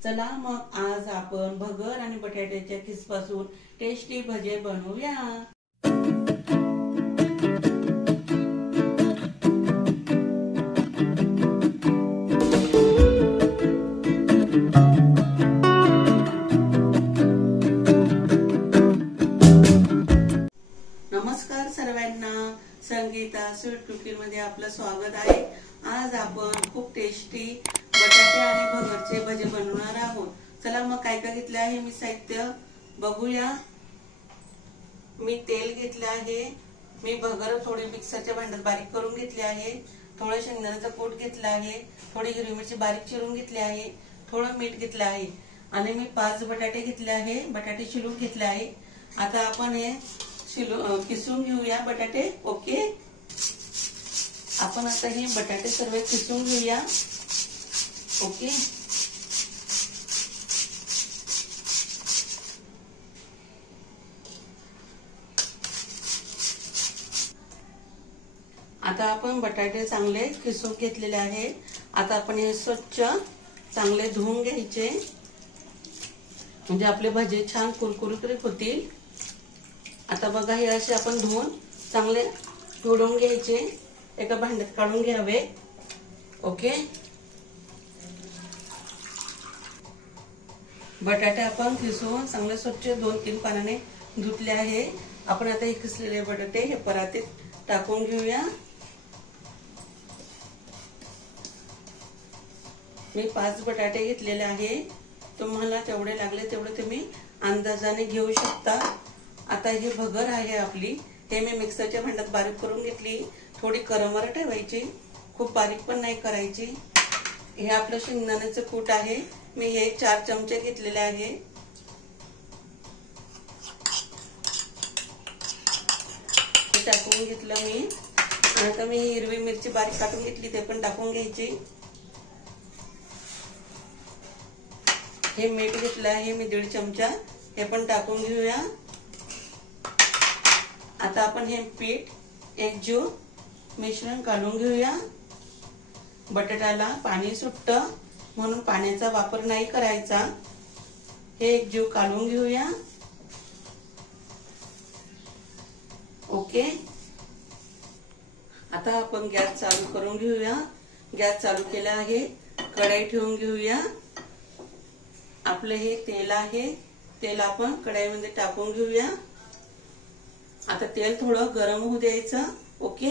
चला मग आज आपण भगर आणि बटाट्याच्या किसपासून टेस्टी भजे बनवूया। नमस्कार सर्वांना, संगीता स्वीट कुकिंग मध्ये आपलं स्वागत आहे। आज आपण खूप टेस्टी बटाटे आणि भगरचे भजे बनवणार आहोत। चला मग काय काय घेतले आहे मी साहित्य बघूया। मी तेल घेतले आहे, मी भगर थोडी मिक्सरच्या भांड्यात बारीक करून घेतली आहे, थोडं शेंगदाण्याचा कूट घेतला आहे, थोडी हिरवी मिरची बारीक चिरून घेतली आहे, थोडं मीठ घेतलं आहे आणि मी 5 बटाटे घेतले आहे, बटाटे शिलून घेतले आहे। आता आपण हे किसून घेऊया बटाटे। ओके, आपण आता हे बटाटे सर्व किसून घेऊया। ओके, आता आपण बटाटे चांगले किसून घेतलेले आहे। आता आपण हे स्वच्छ चांगले धुवून घ्यायचे, म्हणजे आपले भजे छान कुरकुरीत होतील। आता बघा, हे असे आपण धुवून चांगले तोडून घ्यायचे, एका भांड्यात काढून घ्यावे। ओके, बटाटे आपण किसून चांगले स्वच्छ 2-3 पाण्याने धुतले आहे। आपण आता हे किसलेले बटाटे हे परातीत टाकून घेऊया। मी 5 बटाटे घेतलेले आहे, तुम्हाला तेवढे लागले तेवढे तुम्ही अंदाजाने घेऊ शकता। आता हे भगर आहे आपली, हे मी मिक्सरच्या भांड्यात बारीक करून घेतली, थोडी करमर ठेवायची, खूप बारीक पण नाही करायची। हे आपलं शेंगदाण्याचं कूट आहे, मी हे 4 चमचे घेतलेले आहे। हे टाकून घेतलं मी। आता मी हिरवी मिरची बारीक काटून घेतली, ते पण टाकून घ्यायची। हे मीठ घेतलं आहे मी 1.5 चमचा, हे पण टाकून घेऊया। आता आपण हे पीठ एकजीव मिश्रण काढून घेऊया। बटाट्याला पाणी सुटतं म्हणून पाण्याचा वापर नाही करायचा। हे एकजीव काढून घेऊया। ओके, आता आपण गॅस चालू करून घेऊया। गॅस चालू केला आहे, कढई ठेवून घेऊया। आपलं हे तेल आहे, तेल आपण कढईमध्ये टाकून घेऊया। आता तेल थोडं गरम होऊ द्यायचं। ओके,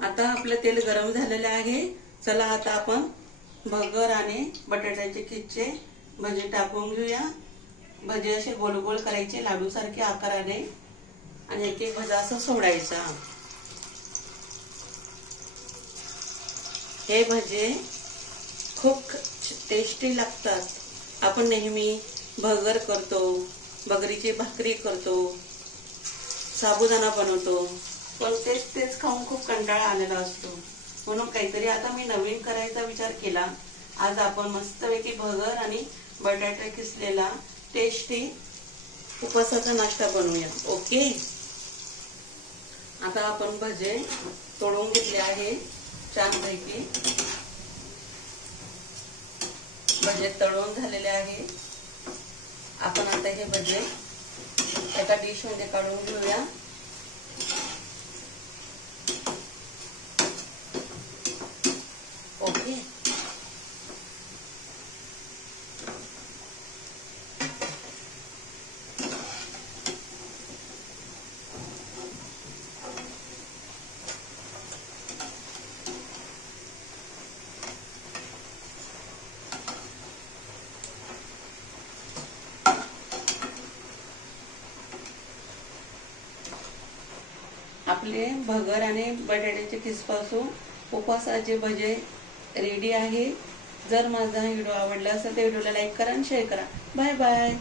आता आपलं तेल गरम झालेलं आहे। चला आता आपण भगर आणि बटाट्याचे किसचे भजे टाकून घेऊया। भजे असे गोल गोल करायचे, लाडू सारखे आकाराने, आणि एक एक भजा असं सोडायचा। हे भजे खूप टेस्टी लागतात। आपण नेहमी भगर करतो, भगरीची भाकरी करतो, साबुदाणा बनवतो, पण तेच खाऊन खूप कंटाळा आलेला असतो। म्हणून काहीतरी आता मी नवीन करायचा विचार केला। आज आपण मस्तपैकी भगर आणि बटाटा किसलेला टेस्टी उपवासाचा नाश्ता बनवूया। ओके, आता आपण भजे तोडून घेतले आहे छानपैकी। भजे तळून झालेले आहे। आपण आता हे भजे एका डिश मध्ये काढून घेऊया। ओके, आपले भगर आणि बटाट्याचे किसपासून उपवासाचे भजे रेडी आहे। जर माझा व्हिडिओ आवडला असेल तर व्हिडिओला लाईक करा आणि शेअर करा। Bye bye.